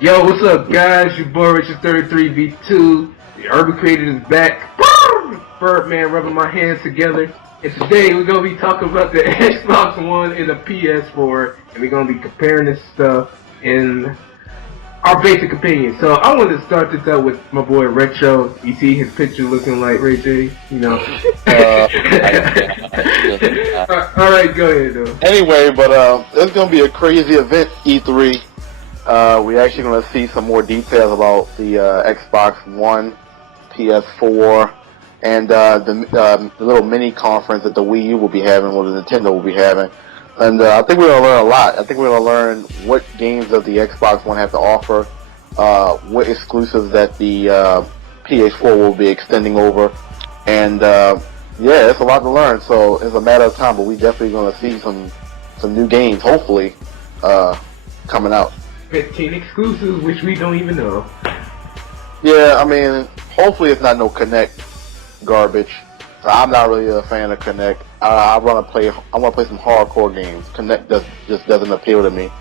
Yo, what's up, guys? Your boy Richard33V2. The Urban Creators is back. Birdman rubbing my hands together. And today we're gonna be talking about the Xbox One and the PS4, and we're gonna be comparing this stuff in our basic opinion. So I wanted to start this out with my boy Retro. You see his picture looking like Ray J, you know. Alright, go ahead though. Anyway, but it's gonna be a crazy event, E3. We're actually gonna see some more details about the Xbox One, PS4, and the little mini conference that the Wii U will be having, or the Nintendo will be having. And I think we're gonna learn a lot. I think we're gonna learn what games does the Xbox One have to offer, what exclusives that the PS4 will be extending over, and yeah, it's a lot to learn. So it's a matter of time, but we definitely gonna see some new games, hopefully, coming out. 15 exclusives, which we don't even know. Yeah, I mean, hopefully it's not no Connect garbage. I'm not really a fan of Connect. I want to play some hardcore games. Connect just doesn't appeal to me.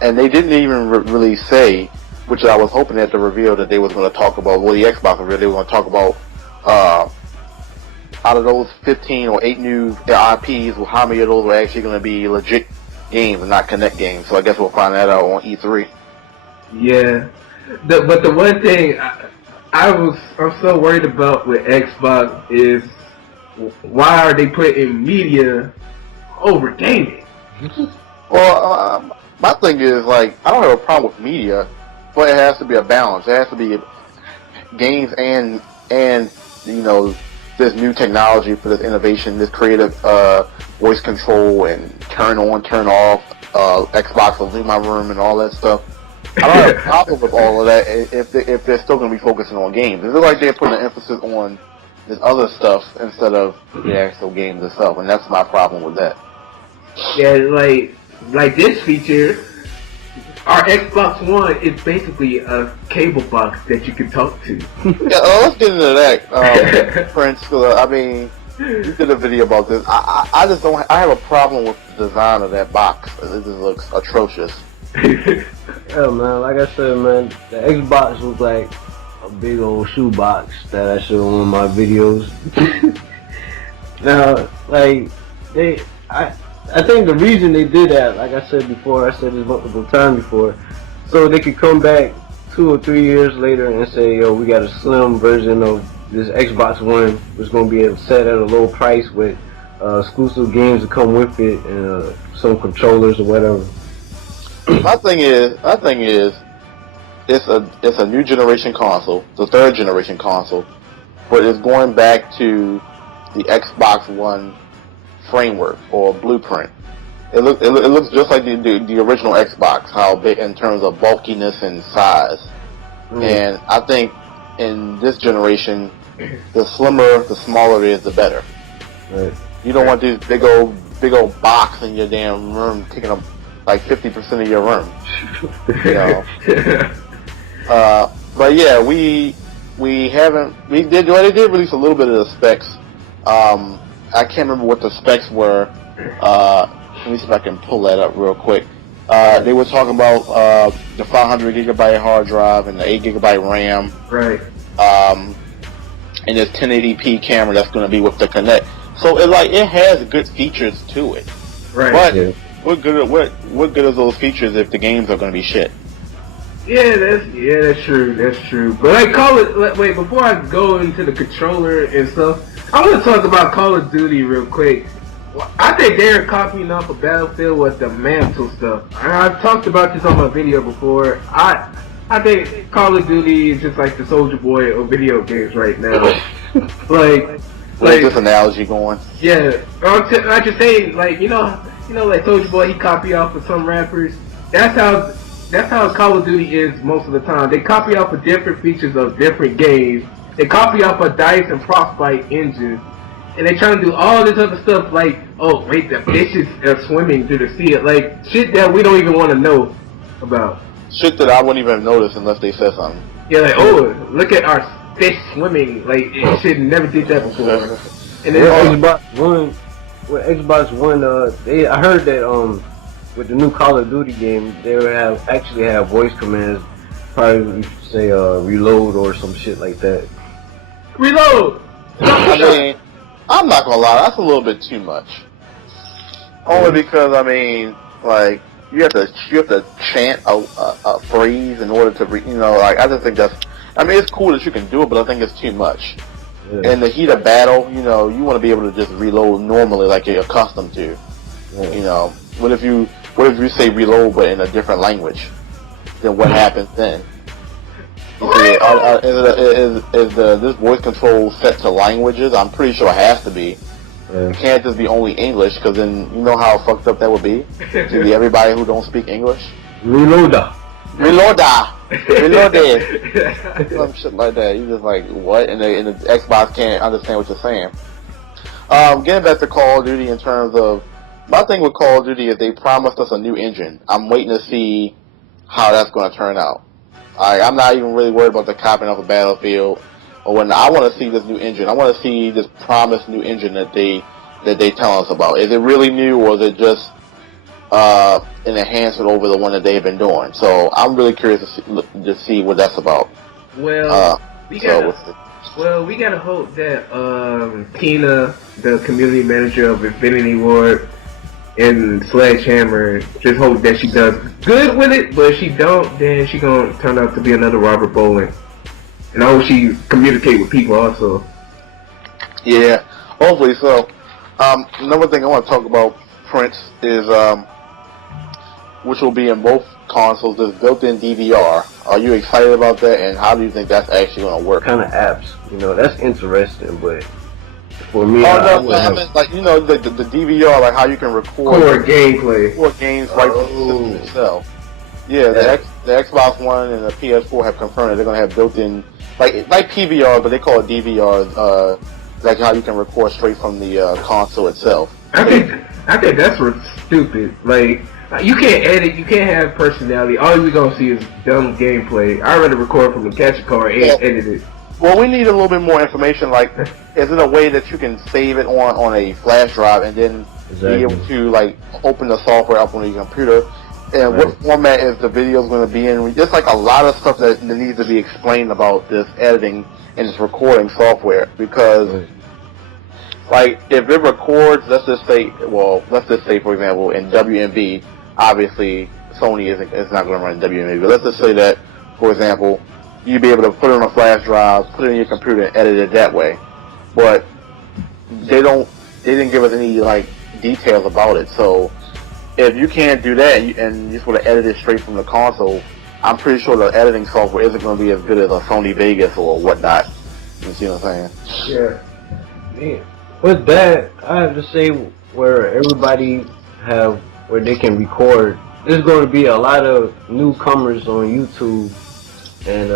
And they didn't even really say, which I was hoping at the reveal that they was going to talk about. Well, the Xbox reveal, they were going to talk about out of those 15 or 8 new IPs, how many of those were actually going to be legit games and not Connect games. So I guess we'll find that out on E3. Yeah, but the one thing I'm so worried about with Xbox is why are they putting media over gaming? Well, my thing is, like, I don't have a problem with media, but it has to be a balance. It has to be games and you know, this new technology for this innovation, this creative voice control and turn on, turn off, Xbox will leave my room and all that stuff. I don't have a problem with all of that if they're still going to be focusing on games. It looks like they're putting an emphasis on this other stuff instead of the actual games itself, and that's my problem with that. Yeah, like this feature, our Xbox One is basically a cable box that you can talk to. Yeah, let's get into that, Prince. I mean, you did a video about this. I just don't. I have a problem with the design of that box. It just looks atrocious. Yeah, man, like I said, man, the Xbox looks like a big old shoebox that I show on my videos. Now, like, I think the reason they did that, like I said before, I said this multiple times before, so they could come back 2 or 3 years later and say, yo, we got a slim version of this Xbox One, which is going to be set at a low price with exclusive games that come with it and some controllers or whatever. My thing is, it's a new generation console, the 3rd generation console, but it's going back to the Xbox One framework or blueprint. It looks just like the original Xbox, how big in terms of bulkiness and size. And I think in this generation, the slimmer, the smaller it is, the better. Right. You don't want this big old box in your damn room taking up like 50% of your room. You know. But yeah, they did release a little bit of the specs. I can't remember what the specs were. Let me see if I can pull that up real quick. They were talking about the 500 gigabyte hard drive and the 8 gigabyte RAM. Right. And this 1080p camera that's going to be with the Kinect. So it has good features to it. Right. But Yeah. what good are those features if the games are going to be shit? Yeah, that's true. That's true. But wait, before I go into the controller and stuff, I want to talk about Call of Duty real quick. I think they're copying off of Battlefield with the mantle stuff. And I've talked about this on my video before. I think Call of Duty is just like the Soldier Boy of video games right now. like this analogy going? Yeah, I'm just saying, like, you know, like Soldier Boy, he copy off of some rappers. That's how Call of Duty is most of the time. They copy off of different features of different games. They copy off of DICE and Frostbite engines, and they try to do all this other stuff like, oh wait, the fishes are swimming through the sea, like shit that we don't even want to know about. Shit that I wouldn't even notice unless they said something. Yeah, like, oh, look at our fish swimming, like, shit, never did that before. And then Xbox One, I heard that with the new Call of Duty game, they will actually have voice commands. Probably you should say reload or some shit like that. Reload! I mean, I'm not gonna lie, that's a little bit too much. Only because I mean, like you have to chant a phrase in order to like I just think that's. I mean, it's cool that you can do it, but I think it's too much. Yeah. In the heat of battle, you want to be able to just reload normally like you're accustomed to. Yeah. What if you say reload but in a different language? Then what happens then? Is this voice control set to languages? I'm pretty sure it has to be. Yeah. It can't just be only English, because then you know how fucked up that would be to everybody who don't speak English. Reloader. Reloaded. Some shit like that. You just like what? And the Xbox can't understand what you're saying. Getting back to Call of Duty in terms of my thing with Call of Duty is they promised us a new engine. I'm waiting to see how that's going to turn out. I'm not even really worried about the copying off a Battlefield or when I want to see this new engine. I want to see this promised new engine that they tell us about. Is it really new or is it just an enhancement over the one that they've been doing? So I'm really curious to see what that's about. Well, we gotta hope that Tina, the community manager of Infinity Ward and Sledgehammer, just hope that she does good with it. But if she don't, then she gonna turn out to be another Robert Bowling. And I hope she communicate with people also. Yeah, hopefully so. Another thing I want to talk about, Prince, is which will be in both consoles, this built-in DVR. Are you excited about that, and how do you think that's actually going to work? Kind of apps, that's interesting, but for me, I mean, like, the DVR, like how you can record gameplay. Record games right from the system itself. Yeah, the Xbox One and the PS4 have confirmed that they're going to have built-in, like PVR, but they call it DVR, like how you can record straight from the console itself. I think that's stupid. Like, you can't edit, you can't have personality. All you're gonna see is dumb gameplay. I'd rather record from the capture card and edit it. Well, we need a little bit more information. Like, is it a way that you can save it on a flash drive and then be able to like open the software up on your computer? And what format is the video going to be in? Just like a lot of stuff that needs to be explained about this editing and this recording software, because like if it records, let's just say for example in WMV, obviously Sony is not going to run WMV, but let's just say that for example you'd be able to put it on a flash drive, put it in your computer and edit it that way, but they didn't give us any like details about it. So if you can't do that and you just want to edit it straight from the console, I'm pretty sure the editing software isn't going to be as good as a Sony Vegas or whatnot. You see what I'm saying? Yeah. Man. With that, I have to say where they can record, there's going to be a lot of newcomers on YouTube, and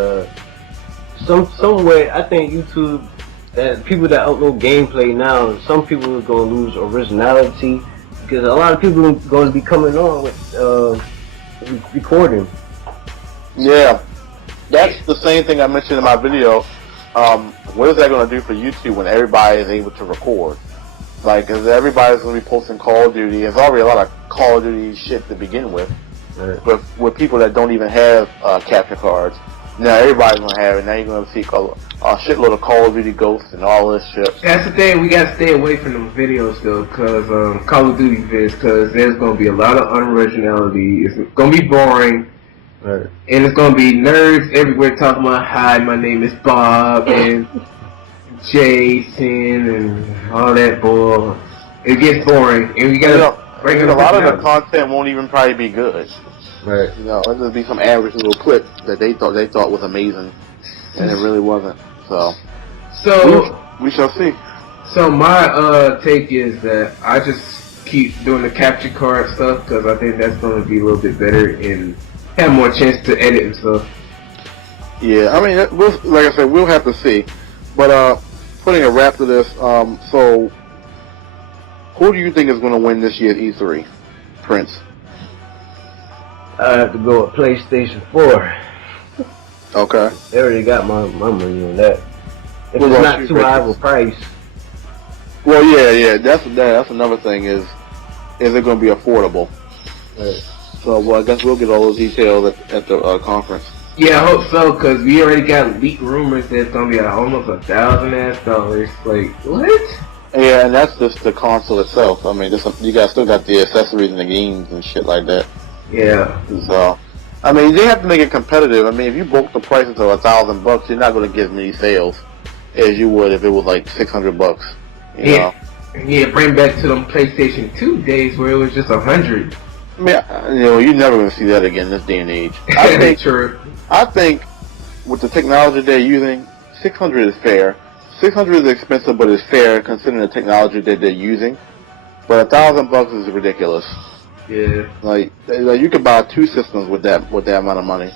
some way I think YouTube, that people that upload gameplay now, some people are going to lose originality because a lot of people are going to be coming on with recording. Yeah, that's the same thing I mentioned in my video. What is that going to do for YouTube when everybody is able to record? Like, cause everybody's going to be posting Call of Duty. There's already a lot of Call of Duty shit to begin with. Right. But with people that don't even have capture cards, now everybody's going to have it. Now you're going to see a shitload of Call of Duty ghosts and all this shit. That's the thing. We got to stay away from them videos, though, because Call of Duty vids, because there's going to be a lot of unoriginality. It's going to be boring. Right. And it's gonna be nerds everywhere talking about, hi, my name is Bob and Jason and all that bull. It gets boring, and we gotta break it up. A lot of the content won't even probably be good. Right. It'll just be some average little clip that they thought was amazing, and it really wasn't. So we shall see. So my take is that I just keep doing the capture card stuff because I think that's gonna be a little bit better and have more chance to edit and stuff. Yeah, I mean, like I said, we'll have to see. But putting a wrap to this, so who do you think is going to win this year's E3, Prince? I have to go with PlayStation 4. Okay. They already got my money on that. If it's not too high of a price. Well, yeah, that's another thing is it going to be affordable? So, well, I guess we'll get all those details at the conference. Yeah, I hope so, because we already got leaked rumors that it's going to be almost $1,000. Like, what? Yeah, and that's just the console itself. I mean, you guys still got the accessories and the games and shit like that. Yeah. So, I mean, they have to make it competitive. I mean, if you broke the prices to $1,000, you're not going to get as many sales as you would if it was like $600. You know? Yeah, bring back to them PlayStation 2 days where it was just 100. I mean, you're never going to see that again in this day and age. I think, True. I think with the technology they're using, 600 is fair. 600 is expensive, but it's fair considering the technology that they're using. But $1,000 is ridiculous. Yeah. Like you could buy 2 systems with that amount of money.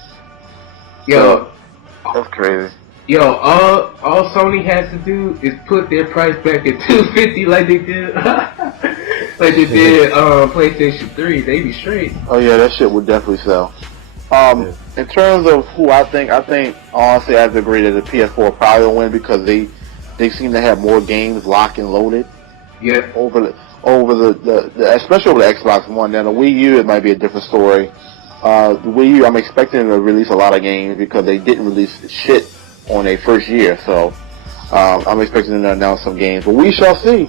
Yo, so, that's crazy. Yo, all Sony has to do is put their price back at $250 like they did, PlayStation 3. They be straight. Oh yeah, that shit would definitely sell. In terms of who I think honestly I have to agree that the PS4 probably will win because they seem to have more games locked and loaded. Yeah. Over the especially over the Xbox One. Now the Wii U, it might be a different story. The Wii U, I'm expecting them to release a lot of games because they didn't release shit on their first year, so I'm expecting them to announce some games, but we shall see.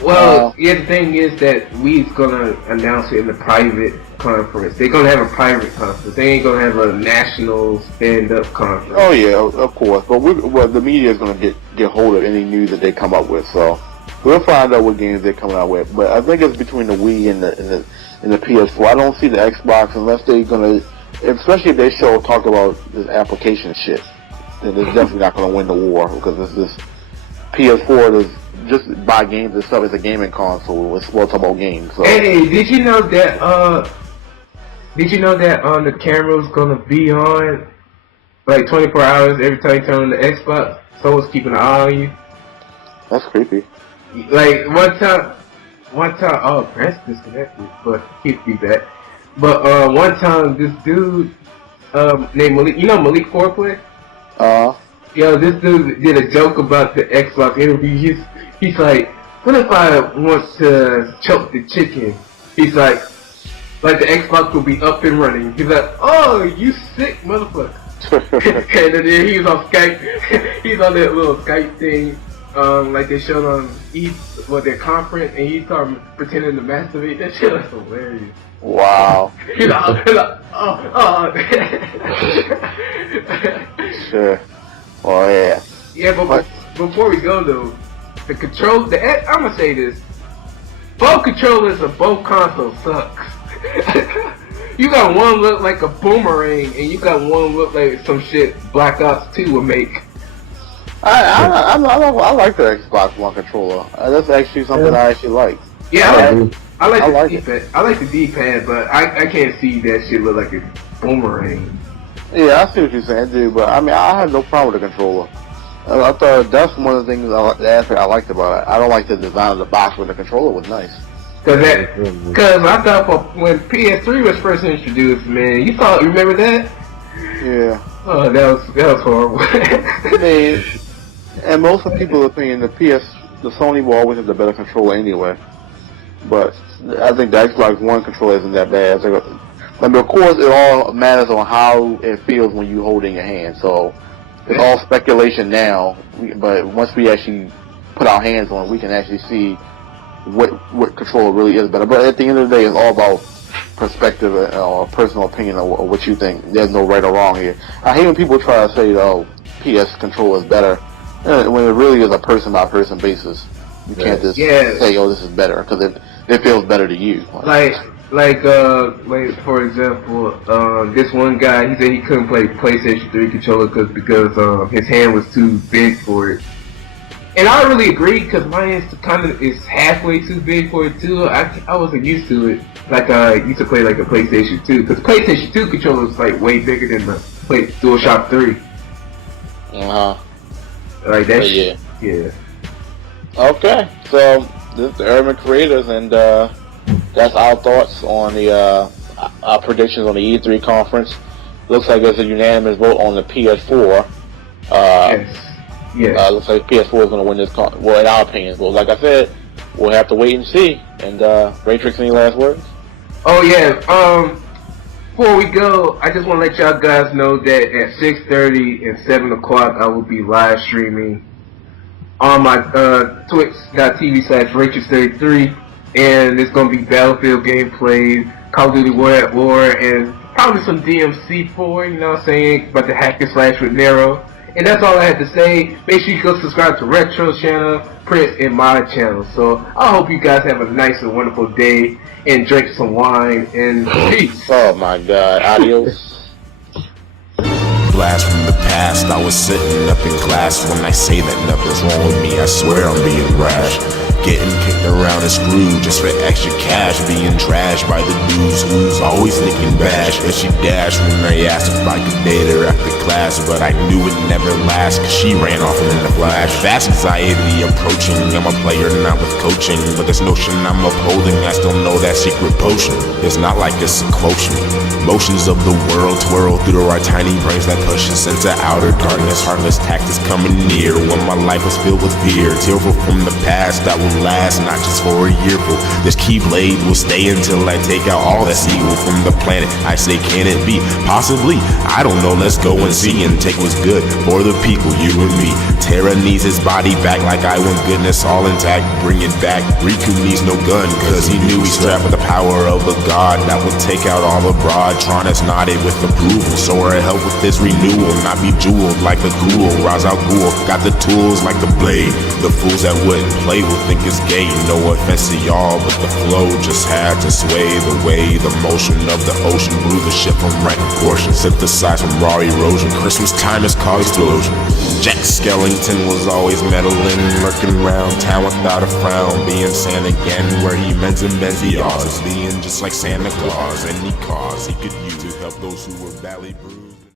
Well, the thing is that we's gonna announce it in the private conference. They're gonna have a private conference. They ain't gonna have a national stand-up conference. Oh yeah, of course. But the media is gonna get hold of any news that they come up with. So we'll find out what games they're coming out with. But I think it's between the Wii and the PS4. I don't see the Xbox unless they're gonna, especially if they talk about this application shit. Then it's definitely not gonna win the war because this PS4 is. Just buy games itself. It's a gaming console. We'll talk about games. So. Hey, did you know that the camera's gonna be on like 24 hours every time you turn on the Xbox? Someone's keeping an eye on you. That's creepy. Like one time, oh, Brent's disconnected, but he'll be back. But one time, this dude named Malik, you know Malik Foreplay? Yo, this dude did a joke about the Xbox interview. He's like, what if I want to choke the chicken? He's like the Xbox will be up and running. He's like, oh, you sick motherfucker. And then he was on Skype. He's on that little Skype thing, like they showed on their conference, and he started pretending to masturbate. That shit was hilarious. Wow. He's like, oh. Sure. Oh yeah. Yeah, but before we go though, I'm gonna say this. Both controllers of both consoles sucks. You got one look like a boomerang, and you got one look like some shit Black Ops 2 would make. I like the Xbox One controller. That's actually something I actually like. Yeah, I like the D-pad. I like the D-pad, but I can't see that shit look like a boomerang. Yeah, I see what you're saying, dude. But I mean, I have no problem with the controller. I thought that's one of the things, the aspect I liked about it. I don't like the design of the box, but the controller was nice. Cause I thought when PS3 was first introduced, man, remember that? Yeah. Oh, that was horrible. I mean, in most of people's opinion, the Sony will always have the better controller anyway. But I think the Xbox One controller isn't that bad. I mean, of course, it all matters on how it feels when you hold it in your hand. So it's all speculation now. But once we actually put our hands on it, we can actually see what controller really is better. But at the end of the day, it's all about perspective or personal opinion or what you think. There's no right or wrong here. I hate when people try to say, oh, PS controller is better, when it really is a person-by-person basis. You can't just say, oh, this is better, because it feels better to you. Like for example, this one guy, he said he couldn't play PlayStation 3 controller because his hand was too big for it. And I really agree, because my hand is halfway too big for it too. I wasn't used to it. Like I used to play like a PlayStation 2, because PlayStation 2 controller is like way bigger than the DualShock 3. Like that. Yeah. Yeah. Okay, so this is the TheUrbanCreators, and that's our thoughts on our predictions on the E3 conference. Looks like there's a unanimous vote on the PS4. Yes. Looks like PS4 is going to win this well, in our opinions. Well, like I said, we'll have to wait and see. And Raytrix, any last words? Oh yeah. Before we go, I just want to let y'all guys know that at 6:30 and 7 o'clock I will be live streaming on my twitch.tv/Rachel33, and it's gonna be Battlefield gameplay, Call of Duty War at War, and probably some DMC4. You know what I'm saying? About to hack and slash with Nero. And that's all I had to say. Make sure you go subscribe to Retro's channel, Prince, and my channel. So I hope you guys have a nice and wonderful day and drink some wine and peace. Oh my God, adios. Blast from the past, I was sitting up in class. When I say that nothing's wrong with me, I swear I'm being rash. Getting kicked around and screwed just for extra cash. Being trashed by the dudes who's always licking bash. But she dashed when I asked if I could date her after class. But I knew it never last, cause she ran off in a flash. Fast anxiety approaching, I'm a player not with coaching. But this notion I'm upholding, I still know that secret potion. It's not like it's a quotient. Motions of the world twirl through our tiny brains that push us into outer darkness. Heartless tactics coming near when my life was filled with fear. Tearful from the past that will last, not just for a year. This keyblade will stay until I take out all that's evil from the planet. I say, can it be? Possibly. I don't know, let's go and see and take what's good for the people, you and me. Terra needs his body back like I want goodness all intact. Bring it back. Riku needs no gun, cause he knew he's strapped with the power of a god that would take out all abroad. Tronus nodded with approval, so I help with this renewal, not be jeweled like a ghoul. Ra's al Ghul got the tools like the blade. The fools that wouldn't play will think it's gay. No offense to y'all, but the flow just had to sway the way. The motion of the ocean blew the ship from right proportion. Synthesized from raw erosion. Christmas time has caused explosion. Jack Skellington was always meddling, lurking around town without a frown, being Santa again where he mends and bends the odds, being just like Santa Claus. Any cause he could use to help those who were badly bruised.